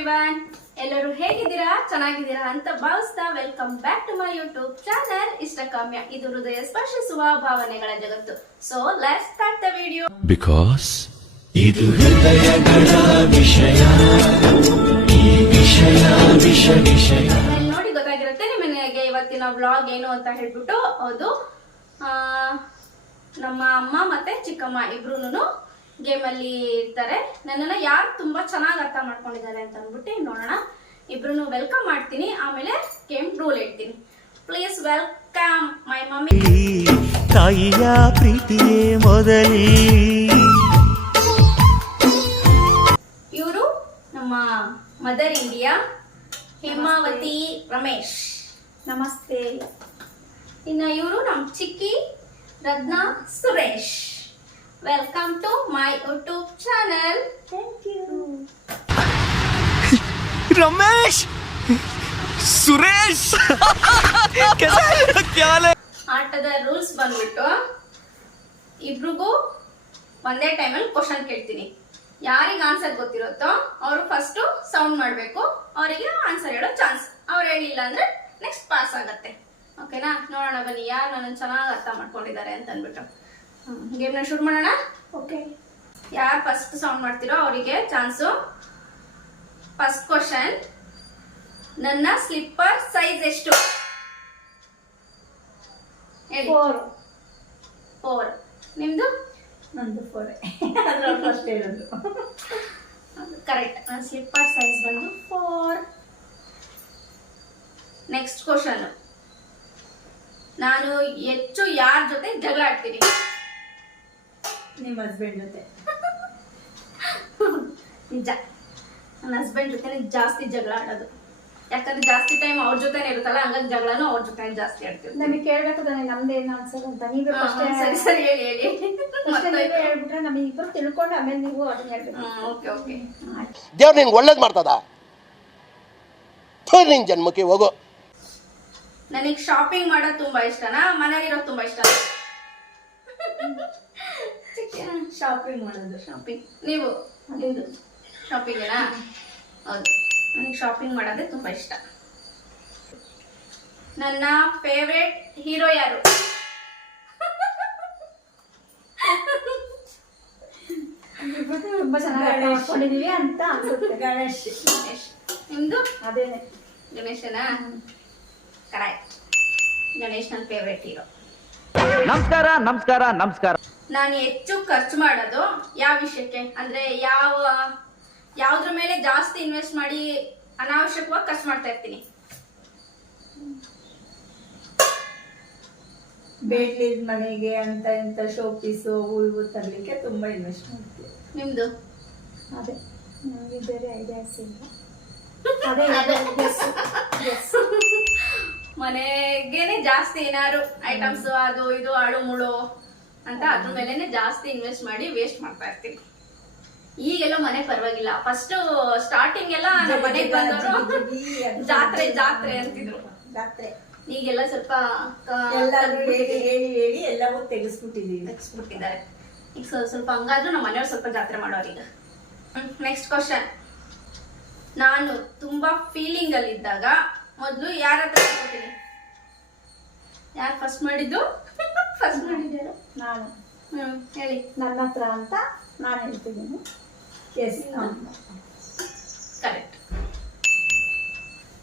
Everyone, ಎಲ್ಲರೂ ಹೇಗಿದ್ದೀರಾ? ಚೆನ್ನಾಗಿದ್ದೀರಾ ಅಂತ ಭಾವಿಸ್ತಾ welcome back to my YouTube channel Ishtakamya. ಇದು ಹೃದಯ ಸ್ಪರ್ಶಿಸುವ ಭಾವನೆಗಳ ಜಗತ್ತು. So let's start the video. Because ಇದು ಹೃದಯಗಳ ವಿಷಯ, ಈ ವಿಷಯ ವಿಷಯ ನೋಡಿ ಗೊತ್ತಾಗಿರುತ್ತೆ ನಿಮಗೆ ಇವತ್ತಿನ ವ್ಲಾಗ್ ಏನು ಅಂತ ಹೇಳ್ಬಿಟ್ಟು. ಹೌದು, ನಮ್ಮ ಅಮ್ಮ ಮತ್ತೆ ಚಿಕ್ಕಮ್ಮ ಇಬ್ರು ಗೇಮ್ ಅಲ್ಲಿ ಇರ್ತಾರೆ. ನನ್ನನ್ನ ಯಾರು ತುಂಬಾ ಚೆನ್ನಾಗಿ ಅರ್ಥ ಮಾಡ್ಕೊಂಡಿದ್ದಾರೆ ಅಂತ ಅಂದ್ಬಿಟ್ಟು ನೋಡೋಣ. ಇಬ್ರು ವೆಲ್ಕಮ್ ಮಾಡ್ತೀನಿ, ಆಮೇಲೆ ಗೇಮ್ ರೂಲ್ ಹೇಳ್ತೀನಿ. Please welcome my mummy. ತಾಯಿಯ ಪ್ರೀತಿಯೇ ಮೊದಲೇ. ಇವರು ನಮ್ಮ ಮದರ್ ಇಂಡಿಯಾ ಹೇಮಾವತಿ ರಮೇಶ್. ನಮಸ್ತೆ. ಇನ್ನು ಇವರು ನಮ್ಮ ಚಿಕ್ಕಿ Ratna Suresh. Welcome to my YouTube channel. Thank you. Ramesh Suresh ಆಟದ ರೂಲ್ಸ್ ಬಂದ್ಬಿಟ್ಟು ಇಬ್ರಿಗೂ ಒಂದೇ ಟೈಮಲ್ಲಿ ಕ್ವಶನ್ ಕೇಳ್ತೀನಿ. ಯಾರಿಗೆ ಆನ್ಸರ್ ಗೊತ್ತಿರುತ್ತೋ ಅವರು ಫಸ್ಟ್ ಸೌಂಡ್ ಮಾಡಬೇಕು, ಅವರಿಗೆ ಆನ್ಸರ್ ಹೇಳೋ ಚಾನ್ಸ್. ಅವ್ರು ಹೇಳಿಲ್ಲ ಅಂದ್ರೆ ನೆಕ್ಸ್ಟ್ ಪಾಸ್ ಆಗತ್ತೆ. ಓಕೆನಾ? ನೋಡೋಣ ಬನ್ನಿ ಯಾರು ನನ್ನ ಚೆನ್ನಾಗಿ ಅರ್ಥ ಮಾಡ್ಕೊಂಡಿದ್ದಾರೆ ಅಂತ ಅಂದ್ಬಿಟ್ಟು ಗೇಮ್ನ ಶುರು ಮಾಡೋಣ. ಓಕೆ. ಯಾರು ಫಸ್ಟ್ ಸೌಂಡ್ ಮಾಡ್ತಿರೋ ಅವರಿಗೆ ಚಾನ್ಸು. ಫಸ್ಟ್ ಕ್ವಶನ್, ನನ್ನ ಸ್ಲಿಪ್ಪರ್ ಸೈಜ್ ಎಷ್ಟು? ಹೇಳಿ. 4. ನಿಮ್ದು? ನಂದು 4. ಅದ್ರಲ್ಲಿ ಫಸ್ಟ್ ಹೇಳಿದ್ರು. ಕರೆಕ್ಟ್. ನನ್ನ ಸ್ಲಿಪ್ಪರ್ ಸೈಜ್ ಬಂದು 4. ನೆಕ್ಸ್ಟ್ ಕ್ವಶನ್, ನಾನು ಹೆಚ್ಚು ಯಾರ ಜೊತೆ ಜಗಳ ಆಡ್ತೀನಿ? ನಿಮ್ಮ ಹಸ್ಬೆಂಡ್ ಜೊತೆ. ನಿಜ, ನನ್ನ ಹಸ್ಬೆಂಡ್ ಜೊತೆ ಜಾಸ್ತಿ ಜಗಳ ಆಡೋದು. ಯಾಕಂದ್ರೆ ಜಾಸ್ತಿ ಟೈಮ್ ಅವ್ರ ಜೊತೆನೆ ಇರುತ್ತಲ್ಲ, ಹಂಗಾಗಿ ಜಗಳನು ಅವ್ರ ಜೊತೆ ಜಾಸ್ತಿ ಆಡ್ತೀವಿ. ನಮಗೆ ಕೇಳ್ಬೇಕು ತಾನೆ ನಮ್ದು ಏನು ಆನ್ಸರ್ ಅಂತ. ನೀವೇ ಸರಿ ಸರಿ ಹೇಳಿ ಹೇಳಿ. ನೀವೇ ಹೇಳ್ಬಿಟ್ರೆ ನಮಗೆ ಇಬ್ಬರು ತಿಳ್ಕೊಂಡು ಆಮೇಲೆ ನೀವು ಅದನ್ನ ಹೇಳ್ಬೇಕು. Okay okay. ದೇವ್ರು ನಿನ್ಗೆ ಒಳ್ಳೇದು ಮಾಡ್ತದ. ನಿನ್ ಜನ್ಮಕ್ಕೆ ಹೋಗೋ. ನನಗೆ ಶಾಪಿಂಗ್ ಮಾಡೋದು ತುಂಬಾ ಇಷ್ಟನಾ, ಮನೇಲಿರೋದು ತುಂಬಾ ಇಷ್ಟ? ಶಾಪಿಂಗ್ ಮಾಡೋದು. ಶಾಪಿಂಗ್. ನೀವು? ನಿಮ್ದು ಶಾಪಿಂಗೇನಾ? ಹೌದು, ನನಗೆ ಶಾಪಿಂಗ್ ಮಾಡೋದೇ ತುಂಬಾ ಇಷ್ಟ. ನನ್ನ ಫೇವ್ರೆಟ್ ಹೀರೋ ಯಾರು? ತುಂಬಾ ಚೆನ್ನಾಗಿ ಮಾಡ್ಕೊಂಡಿದೀವಿ ಅಂತ ಅನ್ಸುತ್ತೆ. ಗಣೇಶ್. ನಿಮ್ದು? ಅದೇನೆ, ಗಣೇಶನಾ? ಕರೆಕ್ಟ್. ಗಣೇಶ್ ನನ್ನ ಫೇವ್ರೆಟ್ ಹೀರೋ. ನಮಸ್ಕಾರ ನಮಸ್ಕಾರ ನಮಸ್ಕಾರ. ನಾನು ಹೆಚ್ಚು ಖರ್ಚು ಮಾಡೋದು ಯಾವ ವಿಷಯಕ್ಕೆ ಅಂದ್ರೆ ಯಾವ್ದ್ರ ಮೇಲೆ ಜಾಸ್ತಿ ಇನ್ವೆಸ್ಟ್ ಮಾಡಿ ಅನಾವಶ್ಯಕವಾಗಿ ಖರ್ಚು ಮಾಡ್ತಾ ಇರ್ತೀನಿ? ಬೇಡ್ಲಿದ್ ಮನೆಗೆ ಅಂತ ಇಂತ ಶೋ ಪೀಸು ಹೂವು ತರ್ಲಿಕ್ಕೆ ತುಂಬಾ ಇನ್ವೆಸ್ಟ್ ಮಾಡ್ತೀವಿ. ನಿಮ್ದು? ಅದೇ, ನಮಗೆ ಬೇರೆ ಐಡಿಯಾಸ್ ಇಲ್ಲ. ಅದೇ ಮನೆಗೇನೆ ಜಾಸ್ತಿ ಏನಾದ್ರು ಐಟಮ್ಸ್ ಅದು ಇದು ಅಳು ಮುಳು ಅಂತ ಅದ್ರ ಮೇಲೆನೆ ಜಾಸ್ತಿ ಇನ್ವೆಸ್ಟ್ ಮಾಡಿ ವೇಸ್ಟ್ ಮಾಡ್ತಾ ಇರ್ತೀನಿ. ಈಗೆಲ್ಲ ಮನೆ ಪರವಾಗಿಲ್ಲ. ಫಸ್ಟ್ ಸ್ಟಾರ್ಟಿಂಗ್ ಎಲ್ಲ ನಮ್ಮ ಮನೆಗೆ ಬಂದವರು ಜಾತ್ರೆ ಜಾತ್ರೆ ಅಂತಿದ್ರು. ಜಾತ್ರೆ ಈಗೆಲ್ಲ ಸ್ವಲ್ಪ ಹೇಳಿ ಎಲ್ಲವೂ ತೆಗೆಸ್ಬಿಟ್ಟಿದ್ದಾರೆ. ಈಗ ಸ್ವಲ್ಪ ಹಂಗಾದ್ರೂ ನಮ್ಮ ಮನೆಯವ್ರು ಸ್ವಲ್ಪ ಜಾತ್ರೆ ಮಾಡೋರೀಗ. ನೆಕ್ಸ್ಟ್ ಕ್ವಶನ್, ನಾನು ತುಂಬಾ ಫೀಲಿಂಗ್ ಅಲ್ಲಿ ಇದ್ದಾಗ ಮೊದ್ಲು ಯಾರ ಹತ್ರ ಹೇಳ್ಕೊತೀನಿ? ಯಾರು ಫಸ್ಟ್ ಮಾಡಿದ್ದು? ಫಸ್ಟ್ ಮಾಡಿದ್ಯಾರು? ನಾನು. ಹೇಳಿ. ನನ್ನ ಹತ್ರ ಅಂತ ನಾನು ಹೇಳ್ತಿದ್ದೀನಿ. ಕರೆಕ್ಟ್.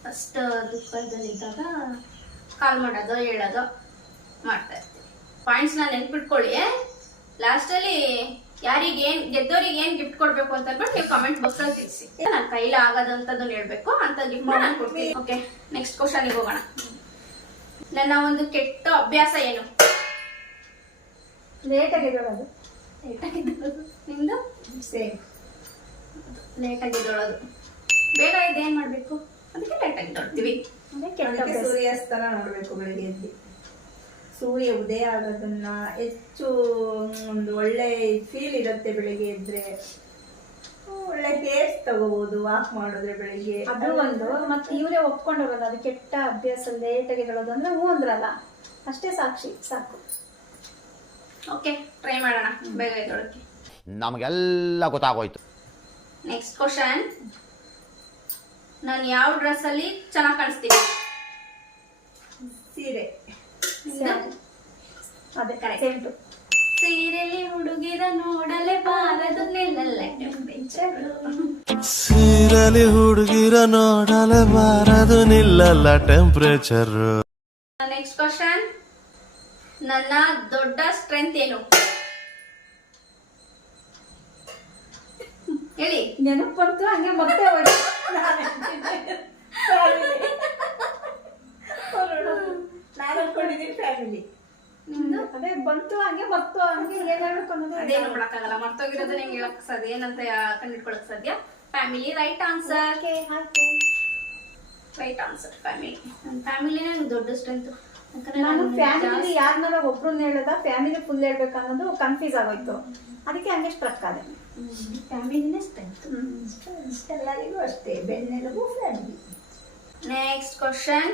ಫಸ್ಟ್ ದುಃಖದಲ್ಲಿದ್ದಾಗ ಕಾಲ್ ಮಾಡೋದು ಹೇಳೋದು ಮಾಡ್ತಾ ಇರ್ತೀನಿ. ಪಾಯಿಂಟ್ಸ್ ನಾನು ನೆನ್ಪಿಟ್ಕೊಳ್ಳಿ. ಲಾಸ್ಟ್ ಅಲ್ಲಿ ಯಾರಿಗೆ ಏನ್ ಗೆದ್ದೋರಿಗೆ ಏನ್ ಗಿಫ್ಟ್ ಕೊಡ್ಬೇಕು ಅಂತ ಅಂದ್ಬಿಟ್ಟು ನೀವು ಕಮೆಂಟ್ ಬಾಕ್ಸ್ ಅಲ್ಲಿ ತಿಳಿಸಿ. ನನ್ನ ಕೈಲಿ ಆಗೋದಂತದನ್ನ ಹೇಳ್ಬೇಕು ಅಂತ ಗಿಫ್ಟ್ ನಾನು ಕೊಡ್ತೀನಿ. ಓಕೆ, ನೆಕ್ಸ್ಟ್ ಕ್ವಶನ್ ಹೋಗೋಣ. ನನ್ನ ಒಂದು ಕೆಟ್ಟ ಅಭ್ಯಾಸ ಏನು? ಲೇಟಾಗಿ ಎದ್ದೇಳೋದು. ನಿಮ್ದು? ಸೇಮ್. ಲೇಟಾಗಿ ಎದ್ದೇಳೋದು. ಬೇಗ ಎದ್ದು ಏನ್ ಮಾಡ್ಬೇಕು? ಅದಕ್ಕೆ ಲೇಟಾಗಿ ಎದ್ದೇಳ್ತೀವಿ. ಸೂರ್ಯಾಸ್ತನ ನೋಡ್ಬೇಕು ಬೆಳಿಗ್ಗೆ ಎದ್ದು. ಸೂರ್ಯ ಉದಯ ಆಗೋದನ್ನ ಹೆಚ್ಚು ಒಂದು ಒಳ್ಳೆ ಫೀಲ್ ಇರುತ್ತೆ ಬೆಳಿಗ್ಗೆ ಎದ್ರೆ. ಒಳ್ಳೆ ಟೇಸ್ಟ್ ತಗೋಬಹುದು ವಾಕ್ ಮಾಡಿದ್ರೆ ಬೆಳಿಗ್ಗೆ. ಅದು ಒಂದು. ಮತ್ತೆ ಇವರೇ ಒಪ್ಕೊಂಡವಲ್ಲ ಅದು ಕೆಟ್ಟ ಅಭ್ಯಾಸ ಲೇಟಾಗಿ ಎದ್ದೇಳೋದು ಅಂದ್ರೆ ಹೂ ಅಂದ್ರಲ್ಲ, ಅಷ್ಟೇ ಸಾಕು. ಓಕೆ, ಟ್ರೈ ಮಾಡೋಣ ಬೇಗ ಎದ್ದೇಳೋಕೆ. ನಮಗೆಲ್ಲ ಗೊತ್ತಾಗೋಯ್ತು. ನೆಕ್ಸ್ಟ್ ಕ್ವಶನ್, ನಾನು ಯಾವ ಡ್ರೆಸ್ ಅಲ್ಲಿ ಚೆನ್ನಾಗಿ ಕಾಣಿಸ್ತೀನಿ? ಸೀರೆ. ಅದೇ Correct. Same to. ಸೀರೆಲಿ ಹುಡುಗಿರ ನೋಡಲೆ ಬಾರದು ನಿಲ್ಲಲ್ಲ ಟೆಂಪರೇಚರ್. ಸೀರಲಿ ಹುಡುಗಿರ ನೋಡಲೆ ಬಾರದು ನಿಲ್ಲಲ್ಲ ಟೆಂಪರೇಚರ್. ನೆಕ್ಸ್ಟ್ ಕ್ವಶನ್, ನನ್ನ ದೊಡ್ಡ ಸ್ಟ್ರೆಂತ್ ಏನು? ಹೇಳಿ. ನೆನಪು ಬಂತು ಹಂಗೆ ಮತ್ತೆ ಹೋಯ್ತು. ನಾನು ಅನ್ಕೊಂಡಿದ್ದೀನಿ ಫ್ಯಾಮಿಲಿ. ಅದೇ ಬಂತು ಹಂಗೆ ಬರ್ತು ಹಂಗೆ ಏನ್ ಹೇಳ್ಬೇಕು ಅನ್ನೋದು ಅದೇನು ಮಾಡಕ್ಕಾಗಲ್ಲ, ಮರ್ತೋಗಿರೋದನ್ನ ಹೆಂಗ್ ಹೇಳಕ್ ಸಾಧ್ಯ, ಏನಂತ ಕಂಡಿಡ್ಕೊಳಕ್ ಸಾಧ್ಯ? Family right answer. ಓಕೆ ಆಯ್ತು. Right answer family. ನನ್ನ ಫ್ಯಾಮಿಲಿನೇ ನಂಗೆ ದೊಡ್ಡ ಸ್ಟ್ರೆಂತ್. ನಾನು ಫ್ಯಾಮಿಲಿ ಯಾರನ್ನಾರ ಒಬ್ರನ್ನ ಹೇಳ್ದ ಫ್ಯಾಮಿಲಿ ಫುಲ್ ಹೇಳ್ಬೇಕು ಅನ್ನೋದು ಕನ್ಫ್ಯೂಸ್ ಆಗೋಯ್ತು, ಅದಕ್ಕೆ ಹಂಗೆ ಸ್ಟ್ರಕ್ ಆದೆ. ಫ್ಯಾಮಿಲಿನೇ ಸ್ಟ್ರೆಂತ್. ಎಲ್ಲರಿಗೂ ಅಷ್ಟೇ, ಬೆನ್ನೆಲುಬು ಫ್ಯಾಮಿಲಿ. ನೆಕ್ಸ್ಟ್ ಕ್ವಶನ್,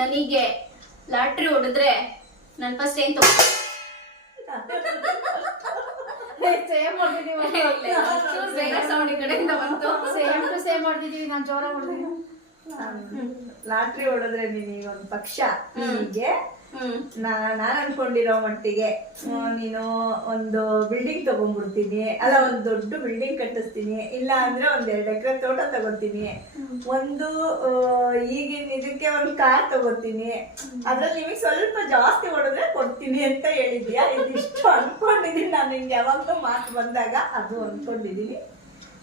ನನಗೆ ಲಾಟ್ರಿ ಹೊಡೆದ್ರೆ ನಾನು ಫಸ್ಟ್ ಏನ್ ತಗೊಂಡು? ಸೇಮ್ ಹೊಡೆದಿದ್ದೀವಿ, ಬೇಗ ಸೌಂಡ್ ಈ ಕಡೆಯಿಂದ ಬಂತು. ಸೇಮ್ ಟು ಸೇಮ್ ಹೊಡೆದಿದ್ದೀವಿ. ನಾನು ಜೋರ ಹೊಡೆದಿದ್ದೀನಿ. ಲಾಟ್ರಿ ಹೊಡೆದ್ರೆ ನೀನು ಒಂದು ಪಕ್ಷ ಹೀಗೆ ನಾನು ಅನ್ಕೊಂಡಿರೋ ಮಟ್ಟಿಗೆ ನೀನು ಒಂದು ಬಿಲ್ಡಿಂಗ್ ತಗೊಂಡ್ಬಿಡ್ತೀನಿ, ಅಲ್ಲ ಒಂದು ದೊಡ್ಡ ಬಿಲ್ಡಿಂಗ್ ಕಟ್ಟಿಸ್ತೀನಿ, ಇಲ್ಲ ಅಂದ್ರೆ ಒಂದ್ 2 ಎಕರೆ ತೋಟ ತಗೋತೀನಿ, ಒಂದು ಈಗಿನ ಇದಕ್ಕೆ ಒಂದು ಕಾರ್ ತಗೋತೀನಿ, ಅದ್ರಲ್ಲಿ ನಿಮಗೆ ಸ್ವಲ್ಪ ಜಾಸ್ತಿ ಹೊಡೆದ್ರೆ ಕೊಡ್ತೀನಿ ಅಂತ ಹೇಳಿದ್ಯಾ. ಇದಿಷ್ಟು ಅನ್ಕೊಂಡಿದೀನಿ ನಾನು, ನಿಂಗೆ ಯಾವಾಗ್ಲೂ ಮಾತು ಬಂದಾಗ ಅದು ಅನ್ಕೊಂಡಿದೀನಿ.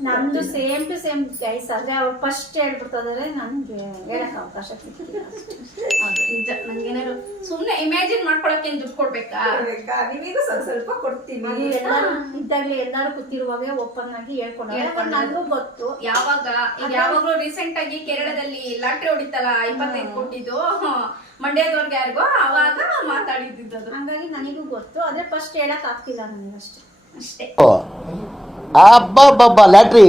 ನಮ್ದು ಸೇಮ್ ಟು ಸೇಮ್ ಗೈಸ್. ಆದ್ರೆ ಅವ್ರು ಫಸ್ಟ್ ಹೇಳ್ಬಿಡ್ತದ್ರೆ ನನ್ಗೆ ಹೇಳಕ್ ಅವಕಾಶ ಸಿಕ್ಕಿಲ್ಲ. ನಿಜ, ನಂಗೇನಾದ್ರು ಸುಮ್ನೆ ಇಮ್ಯಾಜಿನ್ ಮಾಡ್ಕೊಳಕ್ಕೆ ಏನ್ ದುಡ್ಡು ಕೊಡ್ಬೇಕಾ? ನಿಮಗೂ ಸ್ವಲ್ಪ ಸ್ವಲ್ಪ ಕೊಡ್ತೀನಿ. ಅದು ಎಲ್ಲಾರು ಇದ್ದಾಗ್ಲೇ ಎಲ್ಲಾರು ಕೂತಿರುವಾಗ ಓಪನ್ ಆಗಿ ಹೇಳ್ಕೊಂಡ್ರೆ ನನಗೂ ಗೊತ್ತು. ಯಾವಾಗ ಈಗ ಯಾವಾಗ್ಲೂ ರೀಸೆಂಟ್ ಆಗಿ ಕೇರಳದಲ್ಲಿ ಲಾಟ್ರಿ ಹೊಡಿತಲ್ಲ 25 ಕೊಟ್ಟಿದ್ದು ಮಂಡ್ಯದವ್ರಿಗೆ ಯಾರಿಗೋ, ಅವಾಗ ಮಾತಾಡಿದ್ದು ಅದು. ಹಂಗಾಗಿ ನನಗೂ ಗೊತ್ತು, ಆದ್ರೆ ಫಸ್ಟ್ ಹೇಳಕ್ ಆಗ್ತಿಲ್ಲ ನನಗೆ ಅಷ್ಟೇ. ಅಬ್ಬಬ್ಬಬ್ಬ ಲ್ಯಾಟ್ರಿ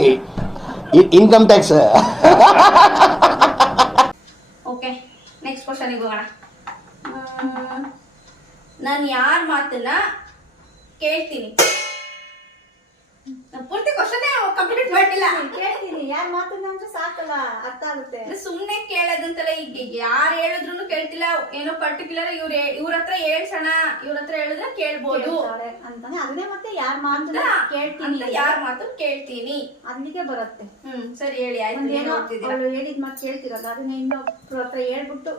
ಇನ್ಕಮ್ ಟ್ಯಾಕ್ಸ್. ಓಕೆ, ನೆಕ್ಸ್ಟ್ ಕ್ವಶನ್ಗೆ ಹೋಗೋಣ. ನಾನು ಯಾರ ಮಾತನ್ನ ಕೇಳ್ತೀನಿ? ಪೂರ್ತಿ ಕ್ವಶನ್ ಕಂಪ್ಲೀಟ್ ಮಾಡಿಲ್ಲ. ಕೇಳ್ತೀನಿ ಯಾರ ಮಾತನ್ನ ಅಂದ್ರೆ ಸಾಕಲ್ಲ, ಅರ್ಥ ಆಗುತ್ತೆ. ಸುಮ್ನೆ ಕೇಳೋದಂತಲ್ಲ, ಈಗ ಯಾರು ಹೇಳಿದ್ರು ಕೇಳ್ತಿಲ್ಲ, ಏನೋ ಪರ್ಟಿಕ್ಯುಲರ್ ಇವ್ರ ಹತ್ರ ಹೇಳ್ಸೋಣ, ಇವ್ರ ಹತ್ರ ಹೇಳಿದ್ರೆ ಕೇಳ್ಬೋದು ಅಂತಾನೆ. ಅದನ್ನೇ ಮತ್ತೆ ಯಾರ ಮಾತನ್ನ ಕೇಳ್ತೀನಿ, ಯಾರ ಮಾತು ಕೇಳ್ತೀನಿ ಅಲ್ಲಿಗೆ ಬರುತ್ತೆ. ಸರಿ ಹೇಳಿ. ಏನೋ ಅವಳು ಹೇಳಿದ್ ಮಾತು ಕೇಳ್ತಿರಲ್ಲ, ಅದನ್ನ ಇನ್ನೊಬ್ರ ಹತ್ರ ಹೇಳ್ಬಿಟ್ಟು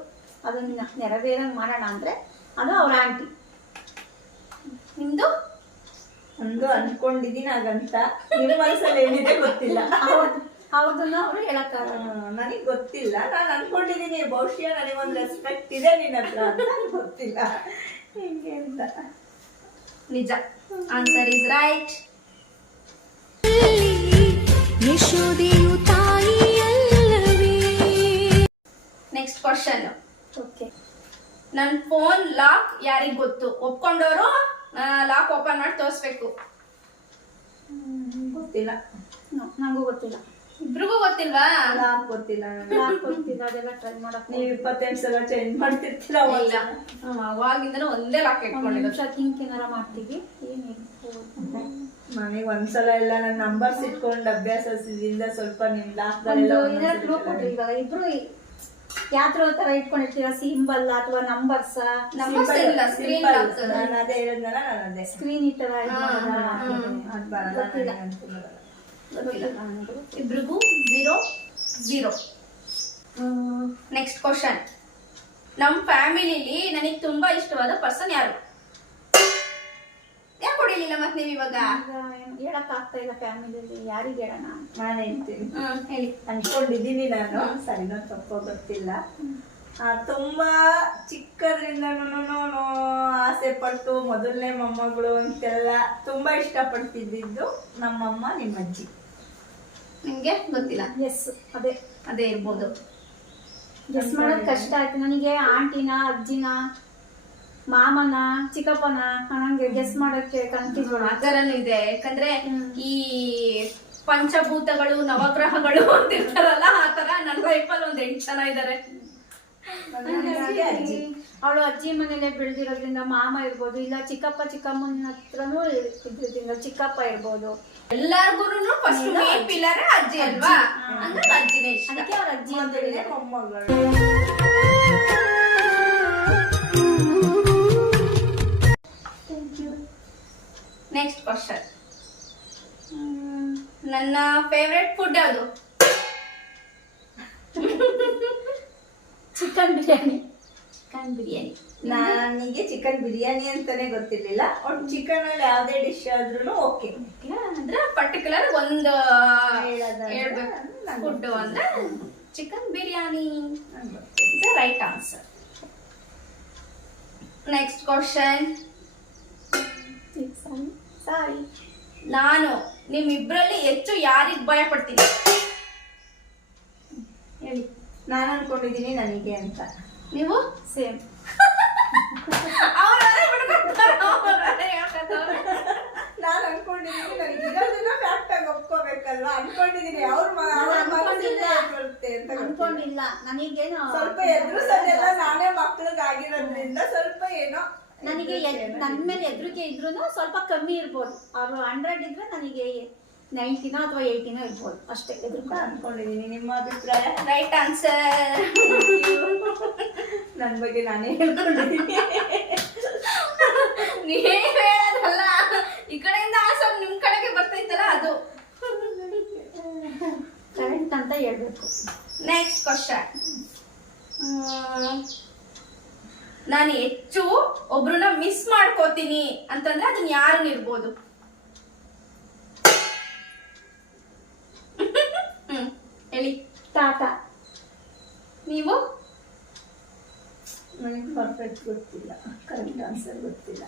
ಅದನ್ನ ನೆರವೇರಂಗ್ ಮಾಡೋಣ ಅಂದ್ರೆ ಅದು ಅವ್ರ ಆಂಟಿ. ನಿಮ್ದು? ಒಂದು ಅನ್ಕೊಂಡಿದೀನಿ ಹಾಗಂತ, ನಿಮ್ಮ ಮನಸ್ಸಲ್ಲಿ ಏನಿದೆ ಗೊತ್ತಿಲ್ಲ. ಅವ್ರದನ್ನ ಅವ್ರು ಹೇಳಕ್ಕಾಗಲ್ಲ. ನನಗೆ ಗೊತ್ತಿಲ್ಲ, ನಾನು ಅನ್ಕೊಂಡಿದೀನಿ ಬಹುಶಃ ನನಗೊಂದು ರೆಸ್ಪೆಕ್ಟ್ ಇದೆ ನಿನ್ನ ಹತ್ರ ಅಂತ, ಗೊತ್ತಿಲ್ಲ ಹಿಂಗೆ ಅಂತ. ನಿಜ, answer is right. Next question. Okay, ನನ್ ಫೋನ್ ಲಾಕ್ ಯಾರಿಗ್ ಗೊತ್ತು? ಒಪ್ಕೊಂಡವರು ಲಾಕ್ ಓಪನ್ ಮಾಡಿ ತೋರಿಸ್ಬೇಕು. ಗೊತ್ತಿಲ್ಲ, ನಂಗೂ ಗೊತ್ತಿಲ್ಲ. ಇಬ್ರಿಗೂ ಗೊತ್ತಿಲ್ವಾ? ಲಾಕ್ ಗೊತ್ತಿಲ್ಲ ನನಗೆ. ಯಾಕ್ ಗೊತ್ತಿಲ್ಲ, ಅದೆಲ್ಲ ಟ್ರೈ ಮಾಡಕ್ ನೀವು 28 ಸಲ ಚೇಂಜ್ ಮಾಡ್ತಿರ್ತೀರ. ಇಲ್ಲ, ಅವಾಗಿಂದನೂ ಒಂದೇ ಲಾಕ್ ಇಟ್ಕೊಂಡಿರೋದು. ನಿಮಿಷ ಥಿಂಕ್ ಏನಾರ ಮಾಡ್ತೀವಿ. ನನಗೆ ಒಂದ್ಸಲ ಎಲ್ಲ ನನ್ನ ನಂಬರ್ಸ್ ಇಟ್ಕೊಂಡು ಅಭ್ಯಾಸದಿಂದ ಸ್ವಲ್ಪ ನಿಮ್ ಒಂದು ಇದರ ಕ್ಲೂ ಕೊಟ್ರಿ. ಇವಾಗ ಇಬ್ರು ಯಾತ್ರ ತರ ಇಟ್ಕೊಂಡಿರ್ತೀರ, ಸಿಂಬಲ್ ಅಥವಾ ನಂಬರ್ಸ್? ನಂಬರ್ಸ್ ಇಲ್ಲ, ಸ್ಕ್ರೀನ್ ಲಾಕ್. ನಾನು ಅದೇ ಹೇಳಿದ್ನಲ್ಲ, ನಾನು ಅದೇ ಸ್ಕ್ರೀನ್ ಈ ತರ ಅದು ಬರಲ್ಲ ಗೊತ್ತಿಲ್ಲ. ನನಗೆ ಅಂತೂ ಬರಲ್ಲ. ಇಬ್ರಿಗೂ 0-0. Next question. ನಮ್ ಫ್ಯಾಮಿಲಿಲಿ ನನಗೆ ತುಂಬಾ ಇಷ್ಟವಾದ ಪರ್ಸನ್ ಯಾರು? ಯಾಕೆ ಹೊಡಿಲಿಲ್ಲ ಮತ್ತೆ ನೀವು ಇವಾಗ? ಹೇಳಕ್ ಆಗ್ತಾ ಇಲ್ಲ ಫ್ಯಾಮಿಲಿಯಲ್ಲಿ ಯಾರಿಗೆ ಹೇಳೋಣ. ನಾನು ಹೇಳ್ತೀನಿ, ಹೇಳಿ. ಅನ್ಕೊಂಡಿದ್ದೀನಿ ನಾನು, ಸರಿನೋ ತಪ್ಪೋ ಗೊತ್ತಿಲ್ಲ. ತುಂಬಾ ಚಿಕ್ಕದ್ರಿಂದನೂ ಆಸೆ ಪಟ್ಟು ಮೊದಲನೇ ಮೊಮ್ಮಗಳು ಅಂತೆಲ್ಲ ತುಂಬಾ ಇಷ್ಟಪಡ್ತಿದ್ದು ನಮ್ಮಮ್ಮ, ನಿಮ್ಮ ಅಜ್ಜಿ. ನಿಮ್ಗೆ ಗೊತ್ತಿಲ್ಲ? ಎಸ್, ಅದೇ ಅದೇ ಇರ್ಬೋದು. ಗೆಸ್ ಮಾಡೋದು ಕಷ್ಟ ಆಯ್ತು ನನಗೆ. ಆಂಟಿನ, ಅಜ್ಜಿನ, ಮಾಮನ, ಚಿಕ್ಕಪ್ಪನ, ನಂಗೆ ಗೆಸ್ ಮಾಡಕ್ಕೆ ಕನ್ಫ್ಯೂಸ್. ಆ ತರನು ಇದೆ, ಯಾಕಂದ್ರೆ ಈ ಪಂಚಭೂತಗಳು ನವಗ್ರಹಗಳು ಅಂತಿರ್ತಾರಲ್ಲ, ಆ ತರ ನನ್ನ ಲೈಫಲ್ಲಿ ಒಂದ್ 8 ಜನ ಇದಾರೆ. ಅಜ್ಜಿ ಅವಳು ಅಜ್ಜಿ ಮನೇಲೆ ಬೆಳೆದಿರೋದ್ರಿಂದ ಮಾಮ ಇರ್ಬೋದು, ಇಲ್ಲ ಚಿಕ್ಕಪ್ಪ ಚಿಕ್ಕಮ್ಮನ ಹತ್ರನೂ ಇದ್ರಿಂದ ಚಿಕ್ಕಪ್ಪ ಇರ್ಬೋದು. ಎಲ್ಲಾರ್ಗುನು ಫಸ್ಟ್ ಮೇನ್ ಪಿಲ್ಲರ್ ಅಜ್ಜಿ ಅಲ್ವಾ, ಅಂದ್ರೆ ಅಜ್ಜಿನೇ ಇಷ್ಟ. ಅದಕ್ಕೆ ಅವ್ರ ಅಜ್ಜಿ ಅಂತ ಮೊದಲನೇ ಹೇಳಿದ್ರು. ಮೊಮ್ಮಗಳು. ನೆಕ್ಸ್ಟ್ ಕ್ವಶನ್, ನನ್ನ ಫೇವ್ರೆಟ್ ಫುಡ್ ಯಾವುದು? ಚಿಕನ್ ಬಿರಿಯಾನಿ. ಚಿಕನ್ ಬಿರಿಯಾನಿ. ನನಗೆ ಚಿಕನ್ ಬಿರಿಯಾನಿ ಅಂತಾನೆ ಗೊತ್ತಿರ್ಲಿಲ್ಲ. ಒಟ್ಟು ಚಿಕನ್ ಅಲ್ಲಿ ಯಾವ್ದೇ ಡಿಶ್ ಆದ್ರೂ ಓಕೆ. ಅಂದ್ರೆ ಪರ್ಟಿಕ್ಯುಲರ್ ಒಂದು ಹೇಳೋದಾದ್ರೆ ಹೇಳ್ಬೇಕು ನಂಗೆ ಫುಡ್ ಅಂದ್ರೆ chicken biryani. Right answer. Next question, sorry, ನಾನು ನಿಮ್ಮಿಬ್ರಲ್ಲಿ ಹೆಚ್ಚು ಯಾರಿಗ್ ಭಯ ಪಡ್ತೀನಿ? ಹೇಳಿ. ನಾನು ಅನ್ಕೊಂಡಿದೀನಿ ನನಗೆ ಅಂತ. ನೀವು? ಸೇಮ್. ನಾನು ಅನ್ಕೊಂಡಿದೀನಿ ನನಗೆ ಇರೋದನ್ನ ಫ್ಯಾಕ್ಟ್ ಆಗಿ ಒಪ್ಕೋಬೇಕಲ್ವಾ. ಅನ್ಕೊಂಡಿದೀನಿ ಅವ್ರ ಬರುತ್ತೆ ಅಂತ ಅನ್ಕೊಂಡಿಲ್ಲ. ನನಗೇನು ಸ್ವಲ್ಪ ಎದುರಿಸೋದೆಲ್ಲ ನಾನೇ ಮಕ್ಳಿಗಾಗಿರೋದ್ರಿಂದ ಸ್ವಲ್ಪ ಏನೋ ನನಗೆ ನನ್ನ ಮೇಲೆ ಎದುರಿಗೆ ಇದ್ರೂ ಸ್ವಲ್ಪ ಕಮ್ಮಿ ಇರ್ಬೋದು. ಅವರು 100 ಇದ್ರೆ ನನಗೆ 90 ಅಥವಾ 80 ಇರ್ಬೋದು ಅಷ್ಟೇ ಎದುರು ಅನ್ಕೊಂಡಿದೀನಿ. ನಿಮ್ಮ ಅಭಿಪ್ರಾಯ? Right answer. ನನ್ನ ಬಗ್ಗೆ ನಾನೇ ಹೇಳ್ಕೊಂಡಿದ್ದೀನಿ. ನೀವ್ ಹೇಳೋದಲ್ಲ, ಈ ಕಡೆಯಿಂದ ಆನ್ಸರ್ ನಿಮ್ ಕಡೆಗೆ ಬರ್ತೈತಲ್ಲ ಅದು. ಕರೆಕ್ಟ್ ಅಂತ ಹೇಳ್ಬೇಕು. ನೆಕ್ಸ್ಟ್ ಕ್ವಶನ್, ನಾನು ಹೆಚ್ಚು ಒಬ್ರನ್ನ ಮಿಸ್ ಮಾಡ್ಕೋತೀನಿ ಅಂತಂದ್ರೆ ಅದನ್ನ ಯಾರನ್ನ ಇರ್ಬೋದು? ಹೇಳಿ. ತಾತ. ನೀವು? ನನಗೆ ಪರ್ಫೆಕ್ಟ್ ಗೊತ್ತಿಲ್ಲ, ಕರೆಕ್ಟ್ ಆನ್ಸರ್ ಗೊತ್ತಿಲ್ಲ.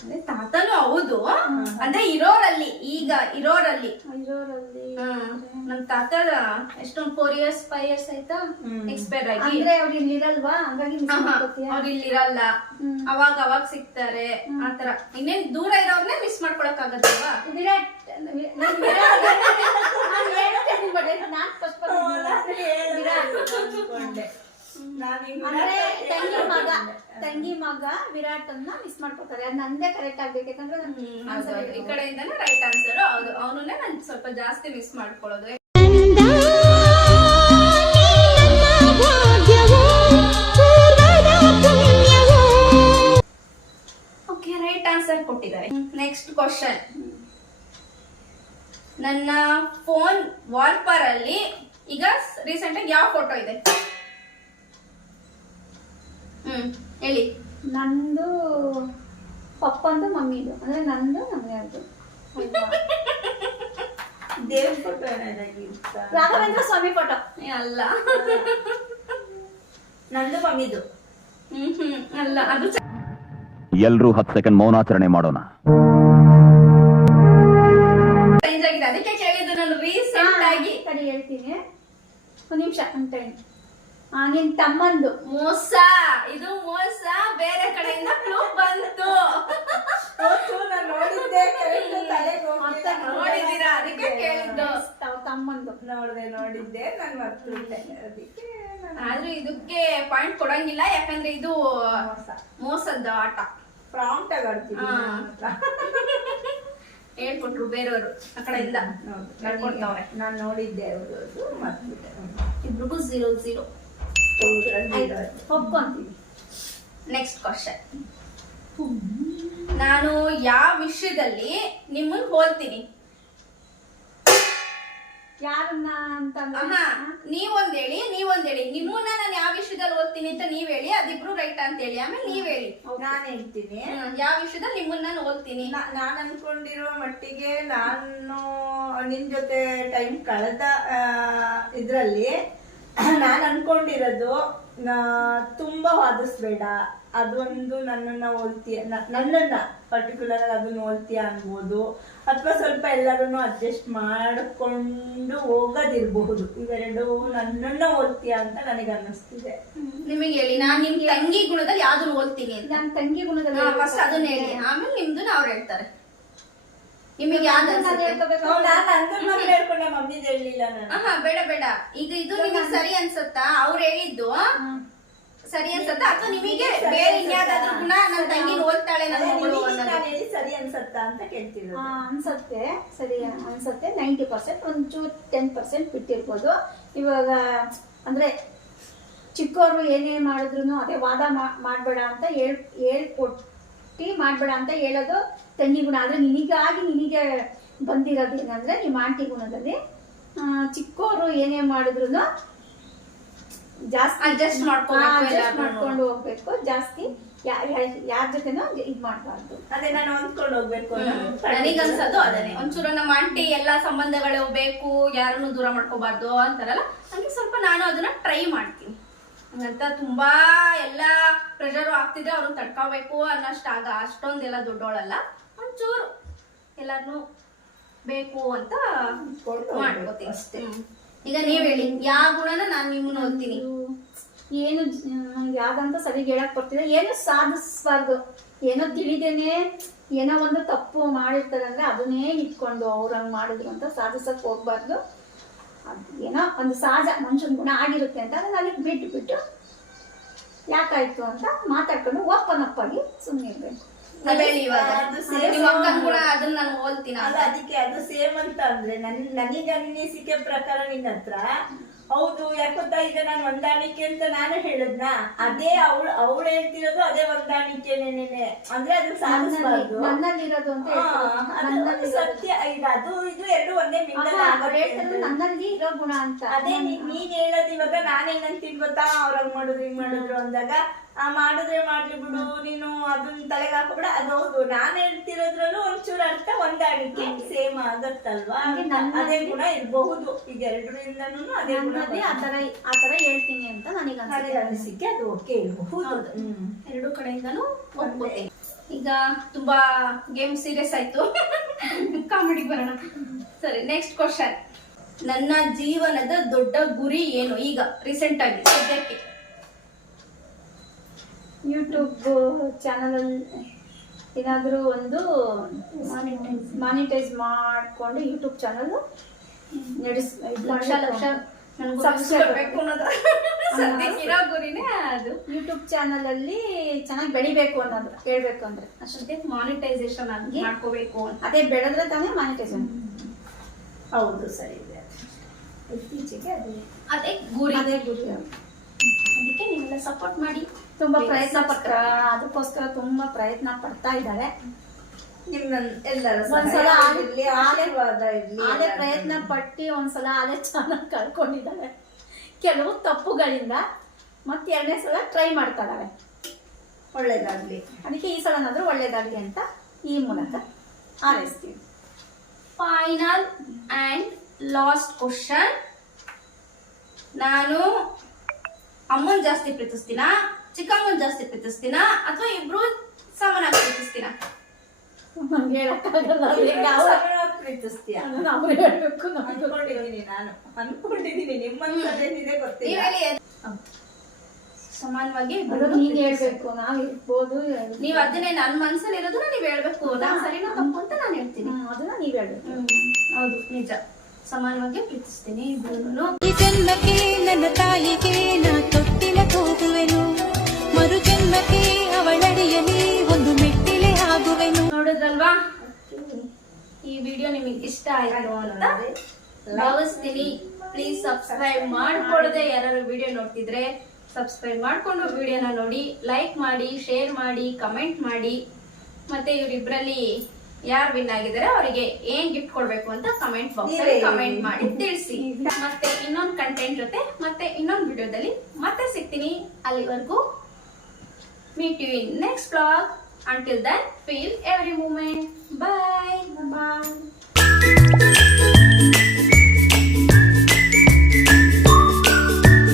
ಅಂದ್ರೆ ತಾತನು ಹೌದು, ಅಂದ್ರೆ ಇರೋರಲ್ಲಿ, ಈಗ ಇರೋರಲ್ಲಿ ನಮ್ ತಾತ ಎಷ್ಟೊಂದ್ 4 years 5 years ಆಯ್ತಾ ಎಕ್ಸ್ಪೈರ್ ಆಗಿ. ಅಂದ್ರೆ ಅವ್ರು ಇಲ್ಲಿ ಇರಲ್ವಾ, ಹಂಗಾಗಿ miss ಮಾಡ್ಕೊತೀಯ? ಅವ್ರು ಇಲ್ಲಿರಲ್ಲ, ಅವಾಗ ಸಿಗ್ತಾರೆ ಆತರ. ಇನ್ನೇನ್ ದೂರ ಇರೋರ್ನೇ ಮಿಸ್ ಮಾಡ್ಕೊಳಕ್ ಆಗತ್ತಲ್ವಾ? ವಿರಾಟ್. ನಾನ್ first ಅಂದ್ರೆ ತಂಗಿ ಮಗ ವಿರಾಟ್ ಅನ್ನ ಮಿಸ್ ಮಾಡ್ಕೊತಾರೆ. ಅದು ನಂದೇ ಕರೆಕ್ಟ್ ಆಗ್ಬೇಕು, ಯಾಕಂದ್ರೆ ಈ ಕಡೆಯಿಂದನೇ ರೈಟ್ ಆನ್ಸರ್. ಹೌದು, ಅವನನ್ನೇ ನಾನು ಸ್ವಲ್ಪ ಜಾಸ್ತಿ ಮಿಸ್ ಮಾಡ್ಕೊಳ್ಳೋದು. ಓಕೆ, ರೈಟ್ ಆನ್ಸರ್ ಕೊಟ್ಟಿದ್ದಾರೆ. ನೆಕ್ಸ್ಟ್ ಕ್ವಶನ್, ನನ್ನ ಫೋನ್ ವಾಲ್ಪೇಪರ್ ಅಲ್ಲಿ ಈಗ ರೀಸೆಂಟ್ ಆಗಿ ಯಾವ ಫೋಟೋ ಇದೆ? ಹೇಳಿ. ನಂದು ಪಪ್ಪಂದು ಮಮ್ಮಿದು, ಅಂದ್ರೆ ನಂದು ನಮ್ದು ದೇವ್ರ ಫೋಟೋ ಏನಾಗಿತ್ತ? ರಾಘವೇಂದ್ರ ಸ್ವಾಮಿ ಫೋಟೋ ಅಲ್ಲ. ನಂದು ಮಮ್ಮಿದು. ಅಲ್ಲ, ಅದು ಎಲ್ರೂ 10 ಸೆಕೆಂಡ್ ಮೌನಾಚರಣೆ ಮಾಡೋಣ. ಚೇಂಜ್ ಆಗಿದೆ, ಅದಕ್ಕೆ ಕೇಳಿದ್ದು ನಾನು ರೀಸೆಂಟ್ ಆಗಿ. ಕಡೆ ಹೇಳ್ತೀನಿ, ಒಂದ್ ನಿಮಿಷ ಅಂತ. ನಿನ್ ತಮ್ಮಂದು. ಮೋಸ, ಇದು ಮೋಸ. ಬೇರೆ ಕಡೆಯಿಂದ ಕ್ಲೂ ಬಂತು. ನಾನು ನೋಡಿದ್ದೆ, ಕರೆಕ್ಟ್ ತಲೆಗೆ ಹೋಗ್ಲಿಲ್ಲ. ನೋಡಿದೀರಾ, ಅದಕ್ಕೆ ಕೇಳಿದ್ದು. ತಮ್ಮಂದು ನೋಡಿದ್ದೆ, ನಾನು ಮರ್ತ್ಬಿಟ್ಟೆ. ಅದಕ್ಕೆ ಆದ್ರೆ ಇದಕ್ಕೆ ಪಾಯಿಂಟ್ ಕೊಡಂಗಿಲ್ಲ, ಯಾಕಂದ್ರೆ ಇದು ಮೋಸದ ಆಟ. ಪ್ರಾಂಪ್ಟ್ ಆಗಿ ಆಡ್ತೀನಿ. ಹೇಳ್ಕೊಟ್ರು ಬೇರೆಯವರು ಆ ಕಡೆಯಿಂದ ಹೇಳ್ಕೊಡ್ತಾವ್ರೆ. ನಾನು ನೋಡಿದ್ದೆ, ಅವ್ರದ್ದು ಮರ್ತ್ಬಿಟ್ಟೆ. ಇಬ್ರಿಗೂ 0-0. ಒಪ್ಕೊಂತೀವಿ. ನೆಕ್ಸ್ಟ್ ಕ್ವಶನ್, ನಾನು ಯಾವ ವಿಷಯದಲ್ಲಿ ನಿಮ್ಮನ್ನ ಹೋಲ್ತೀನಿ? ಯಾರನ್ನ ಅಂತ ನೀವೊಂದ್ ಹೇಳಿ. ನಿಮ್ಮನ್ನ ನಾನು ಯಾವ ವಿಷಯದಲ್ಲಿ ಹೋಲ್ತೀನಿ ಅಂತ ನೀವ್ ಹೇಳಿ, ಅದಿಬ್ರು ರೈಟ್ ಅಂತ ಹೇಳಿ. ಆಮೇಲೆ ನೀವ್ ಹೇಳಿ. ನಾನು ಹೇಳ್ತೀನಿ ಯಾವ ವಿಷಯದಲ್ಲಿ ನಿಮ್ಮನ್ನ ನಾನು ಹೋಲ್ತೀನಿ. ನಾನು ಅನ್ಕೊಂಡಿರೋ ಮಟ್ಟಿಗೆ ನಾನು ನಿನ್ ಜೊತೆ ಟೈಮ್ ಕಳೆದ ಇದ್ರಲ್ಲಿ ನಾನು ಅನ್ಕೊಂಡಿರೋದು, ತುಂಬಾ ವಾದಿಸ್ಬೇಡ, ಅದೊಂದು ನನ್ನನ್ನ ಹೋಲ್ತೀಯ, ನನ್ನನ್ನ ಪರ್ಟಿಕ್ಯುಲರ್ ಅದನ್ನ ಹೋಲ್ತೀಯ ಅನ್ಬೋದು, ಅಥವಾ ಸ್ವಲ್ಪ ಎಲ್ಲರನ್ನು ಅಡ್ಜಸ್ಟ್ ಮಾಡಿಕೊಂಡು ಹೋಗೋದಿರಬಹುದು. ಇವೆರಡು ನನ್ನನ್ನ ಹೋಲ್ತೀಯ ಅಂತ ನನಗೆ ಅನ್ನಿಸ್ತಿದೆ. ನಿಮಗೆ ಹೇಳಿ, ನಾನ್ ನಿಮ್ ತಂಗಿ ಗುಣದಲ್ಲಿ ಯಾವ್ದನ್ನ ಹೋಲ್ತೀನಿ ಅಂತ. ನನ್ನ ತಂಗಿ ಗುಣದಲ್ಲಿ ಫಸ್ಟ್ ಅದನ್ನ ಹೇಳಿ, ಆಮೇಲೆ ನಿಮ್ದು ಅವ್ರು ಹೇಳ್ತಾರೆ. ನಿಮಗೆ ಯಾವ್ದು ಹೇಳ್ಕೋಬೇಕು? ನಾನು ಅಂದ್ರ ಹೇಳ್ಕೊಂಡೆ, ಮಮ್ಮಿದ್ ಹೇಳಲಿಲ್ಲ ನಾನು. ಬೇಡ. ಈಗ ಇದು ನಿಮಗೆ ಸರಿ ಅನ್ಸುತ್ತಾ? ಅವ್ರು ಹೇಳಿದ್ದು ಸರಿ ಅನ್ಸತ್ತ ಅಥವಾ ನಿಮಗೆ ಬೇರೆ ಇನ್ಯಾವ್ದಾದ್ರು ಗುಣ ನನ್ನ ತಂಗಿ ಓದ್ತಾಳೆ ನನ್ನ ಮಗಳು ಅನ್ನೋದು ನಾನು ಹೇಳಿ ಸರಿ ಅನ್ಸತ್ತಾ ಅಂತ ಕೇಳ್ತಿರೋದು. ಅನ್ಸತ್ತೆ, ಸರಿ ಅನ್ಸತ್ತೆ. 90%, ಒಂಚೂರು 10% ಬಿಟ್ಟಿರ್ಬೋದು. ಇವಾಗ ಅಂದ್ರೆ ಚಿಕ್ಕವರು ಏನೇ ಮಾಡಿದ್ರು ಅದೇ ವಾದ ಮಾಡಬೇಡ ಅಂತ ಹೇಳ್ಕೊಟ್ಟು ಮಾಡಬೇಡ ಅಂತ ಹೇಳೋದು ತಂಗಿ ಗುಣ. ಆದರೆ ನಿನಗೆ ಬಂದಿರೋದು ಏನಂದ್ರೆ ನಿಮ್ಮ ಆಂಟಿ ಗುಣದಲ್ಲಿ ಚಿಕ್ಕವರು ಏನೇ ಮಾಡಿದ್ರು ಜಾಸ್ತಿ ಅಡ್ಜಸ್ಟ್ ಮಾಡ್ಕೊಂಡು ಹೋಗ್ಬೇಕು. ಜಾಸ್ತಿ ಯಾರ ಜೊತೆನೂ ಇದು ಮಾಡಬಾರ್ದು. ಅದೇ ನಾನು ಹೊಂದ್ಕೊಂಡು ಹೋಗ್ಬೇಕು ನನಗನ್ಸೋದು ಅದನ್ನೇ. ಒಂಚೂರು ನಮ್ಮ ಆಂಟಿ ಎಲ್ಲಾ ಸಂಬಂಧಗಳು ಬೇಕು, ಯಾರನ್ನು ದೂರ ಮಾಡ್ಕೋಬಾರ್ದು ಅಂತಾರಲ್ಲ, ಹಂಗೆ ಸ್ವಲ್ಪ ನಾನು ಅದನ್ನ ಟ್ರೈ ಮಾಡ್ತೀನಿ. ಹಂಗಂತ ತುಂಬಾ ಎಲ್ಲಾ ಪ್ರೆಷರ್ ಆಗ್ತಿದ್ರೆ ಅವ್ರನ್ನ ತಡ್ಕೋಬೇಕು ಅನ್ನೋಷ್ಟಾಗ ಅಷ್ಟೊಂದೆಲ್ಲ ದೊಡ್ಡೋಳಲ್ಲ. ಒಂಚೂರು ಎಲ್ಲಾರ್ನು ಬೇಕು ಅಂತ ಮಾಡ್ಕೋತೀನಿ ಅಷ್ಟೇ. ಈಗ ನೀವ್ ಹೇಳಿ ಯಾವ ಗುಣನ ನಾನು ನಿಮ್ಮನ್ನ ಓದ್ತೀನಿ. ಏನು ನಂಗೆ ಯಾವ್ದಂತ ಸರಿಯಾಗಿ ಹೇಳಕ್ ಬರ್ತಿದೆ. ಏನು ಸಾಧಿಸ್ಬಾರ್ದು, ಏನೋ ತಿಳಿದೇನೆ ಏನೋ ಒಂದು ತಪ್ಪು ಮಾಡಿರ್ತಾರೆ ಅಂದ್ರೆ ಅದನ್ನೇ ಇಟ್ಕೊಂಡು ಅವ್ರಂಗ್ ಮಾಡಿದ್ರು ಅಂತ ಸಾಧಿಸಕ್ ಹೋಗ್ಬಾರ್ದು. ಏನೋ ಒಂದು ಸಹಜ ಮನುಷ್ಯನ ಗುಣ ಆಗಿರುತ್ತೆ ಅಂತ ಅದನ್ನ ಅಲ್ಲಿಗೆ ಬಿಟ್ಟು ಯಾಕಾಯ್ತು ಅಂತ ಮಾತಾಡ್ಕೊಂಡು ಓಪನ್ ಅಪ್ ಆಗಿ ಸುಮ್ಮನೆ ಇರ್ಬೇಕು. ಗುಣ ಅದನ್ನ ನಾನು ಓದ್ತೀನಿ. ಅಲ್ಲ, ಅದಕ್ಕೆ ಅದು ಸೇಮ್ ಅಂತ ಅಂದ್ರೆ ನನಗೆ ಅನಿಸಿಕೆ ಪ್ರಕಾರ ನಿನ್ನ ಹತ್ರ ಹೌದು. ಯಾಕೊತ್ತಾ, ಈಗ ನಾನು ಹೊಂದಾಣಿಕೆ ಅಂತ ನಾನು ಹೇಳದ್ನ, ಅದೇ ಅವಳು ಹೇಳ್ತಿರೋದು ಅದೇ ಹೊಂದಾಣಿಕೆನೇನೆ. ಅಂದ್ರೆ ಅದನ್ನ ಸಾಧಿಸಬಾರ್ದು, ನನ್ನಲ್ಲಿರೋದು ಅಂತ ಸತ್ಯ. ಈಗ ಅದು ಇದು ಎರಡು ಒಂದೇ ನನ್ನಲ್ಲಿ ಇರೋ ಗುಣ ಅಂತ. ಅದೇ ನೀನ್ ಹೇಳೋದು ಇವಾಗ ನಾನೇನಂತೀನಿ ಗೊತ್ತಾ, ಅವ್ರಂಗ್ ಮಾಡಿದ್ರು ಹಿಂಗ್ ಮಾಡಿದ್ರು ಅಂದಾಗ ಮಾಡಿದ್ರೆ ಮಾಡ್ಲಿ ಬಿಡು, ನೀನು ಅದನ್ನ ತಲೆಗೆ ಹಾಕೋಬೇಡ. ಅದು ಹೌದು, ನಾನ್ ಹೇಳ್ತಿರೋದ್ರಲ್ಲೂ ಒಂಚೂರು ಅರ್ಥ ಹೊಂದಾಣಿಕೆ ಸೇಮ್ ಆಗತ್ತಲ್ವಾ, ಅದೇ ಗುಣ ಇರಬಹುದು. ಈಗ ಎರಡರಿಂದನೂ ಅದೇ ಗುಣ ಆತರ ಹೇಳ್ತೀನಿ ಅಂತ ನನಗೆ ಅನಿಸಿಕೆ ಅದು ಓಕೆ ಇರಬಹುದು. ಎರಡು ಕಡೆಯಿಂದನೂ ಒಪ್ಕೋತೀನಿ. ಈಗ ತುಂಬಾ ಗೇಮ್ ಸೀರಿಯಸ್ ಆಯ್ತು, ಕಾಮಿಡಿ ಬರೋಣ. ಸರಿ, ನೆಕ್ಸ್ಟ್ ಕ್ವಶನ್. ನನ್ನ ಜೀವನದ ದೊಡ್ಡ ಗುರಿ ಏನು ಈಗ ರೀಸೆಂಟ್ ಆಗಿ ಸದ್ಯಕ್ಕೆ? ಯೂಟ್ಯೂಬ್ ಚಾನಲ್ ಏನಾದರೂ ಒಂದು ಮಾನಿಟೈಸ್ ಮಾಡಿಕೊಂಡು ಯೂಟ್ಯೂಬ್ ಚಾನಲ್ ಯೂಟ್ಯೂಬ್ ಚಾನಲ್ ಅಲ್ಲಿ ಚೆನ್ನಾಗಿ ಬೆಳಿಬೇಕು ಅನ್ನೋದು ಹೇಳ್ಬೇಕು ಅಂದ್ರೆ ಅಷ್ಟೇ. ಮಾನಿಟೈಸೇಷನ್ ಮಾಡ್ಕೋಬೇಕು ಅಂತ, ಅದೇ ಬೆಳೆದ್ರೆ ತಾನೇ ಮಾನಿಟೈಸೇಷನ್. ಹೌದು, ಸರಿ ಇದೆ. ಇತ್ತೀಚೆಗೆ ಅದೇ ಗುರಿ. ಅದಕ್ಕೆ ನೀವೆಲ್ಲ ಸಪೋರ್ಟ್ ಮಾಡಿ. ತುಂಬಾ ಪ್ರಯತ್ನ ಅದಕ್ಕೋಸ್ಕರ ತುಂಬಾ ಪ್ರಯತ್ನ ಪಡ್ತಾ ಇದ್ದಾರೆ. ಒಂದ್ಸಲ ಅದೇ ಪ್ರಯತ್ನ ಪಟ್ಟಿ ಒಂದ್ಸಲ ಅದೇ ಚಾನಲ್ ಕಳ್ಕೊಂಡಿದ್ದಾರೆ ಕೆಲವು ತಪ್ಪುಗಳಿಂದ. ಮತ್ತೆ ಎರಡನೇ ಸಲ ಟ್ರೈ ಮಾಡ್ತಾ ಇದ್ದಾರೆ. ಒಳ್ಳೇದಾಗ್ಲಿ. ಅದಕ್ಕೆ ಈ ಸಲನಾದ್ರೂ ಒಳ್ಳೇದಾಗ್ಲಿ ಅಂತ ಈ ಮೂಲಕ ಹಾರೈಸ್ತೀವಿ. Final and last question. ನಾನು ಅಮ್ಮನ್ ಜಾಸ್ತಿ ಪ್ರೀತಿಸ್ತೀನ, ಚಿಕ್ಕಮ್ಮನ್ ಜಾಸ್ತಿ ಪ್ರೀತಿಸ್ತೀನ, ಅಥವಾ ಇಬ್ರು ಸಮಾನಾಗಿ ಪ್ರೀತಿಸ್ತೀನ? ಪ್ರೀತಿಸ್ತೀಯ? ಅನ್ಕೊಂಡಿದೀನಿ ನಿಮ್ಮಂತೇನಿದೆ ಗೊತ್ತಿಲ್ಲ. ಸಮಾನವಾಗಿ ಹೇಳ್ಬೇಕು. ನಾವ್ ಇರ್ಬೋದು, ನೀವ್ ಅದನ್ನೇ ನನ್ನ ಮನ್ಸಲ್ಲಿ ಇರೋದನ್ನ ನೀವ್ ಹೇಳ್ಬೇಕು. ನಾನ್ ಸರಿನೋ ತಪ್ಪು ಅಂತ ನಾನು ಹೇಳ್ತೀನಿ, ಅದನ್ನ ನೀವ್ ಹೇಳ್ಬೇಕು. ಹೌದು, ನಿಜ. ಸಮಾನವಾಗಿ ಪ್ರೀತಿಸ್ತೀನಿ ಇಬ್ರು. ಈ ಜನ್ಮಕ್ಕೆ ನನ್ನ ತಾಯಿಗೆ ನಾ ತೊಟ್ಟಿಲ ಹೋಗುವೆನು, ಮರು ಜನ್ಮಕ್ಕೆ ಅವಳಡಿಯಲ್ಲಿ ಒಂದು ಮೆಟ್ಟಿಲೆ ಆಗುವೆನು. ನೋಡಿದ್ರಲ್ವಾ, ಈ ವಿಡಿಯೋ ನಿಮಗೆ ಇಷ್ಟ ಆಯ್ತು ಅಂತ ಭಾವಿಸ್ತೀನಿ. ಪ್ಲೀಸ್ ಸಬ್ಸ್ಕ್ರೈಬ್ ಮಾಡ್ಕೊಳ್ಳದೆ ಯಾರು ವಿಡಿಯೋ ನೋಡ್ತಿದ್ರೆ ಸಬ್ಸ್ಕ್ರೈಬ್ ಮಾಡ್ಕೊಂಡು ವಿಡಿಯೋನ ನೋಡಿ, ಲೈಕ್ ಮಾಡಿ, ಶೇರ್ ಮಾಡಿ, ಕಮೆಂಟ್ ಮಾಡಿ. ಮತ್ತೆ ಇವರಿಬ್ರಲ್ಲಿ ಯಾರು ವಿನ್ ಆಗಿದ್ದಾರೆ ಅವರಿಗೆ ಏನ್ ಗಿಫ್ಟ್ ಕೊಡ್ಬೇಕು ಅಂತ ಕಮೆಂಟ್ ಬಾಕ್ಸ್ ಅಲ್ಲಿ ಕಮೆಂಟ್ ಮಾಡಿ ತಿಳಿಸಿ. ಮತ್ತೆ ಇನ್ನೊಂದು ಕಂಟೆಂಟ್ ಜೊತೆ ಮತ್ತೆ ಇನ್ನೊಂದು ವಿಡಿಯೋದಲ್ಲಿ ಮತ್ತೆ ಸಿಗ್ತೀನಿ. ಅಲ್ಲಿವರೆಗೂ meet you in next vlog. Until then, feel every moment. Bye.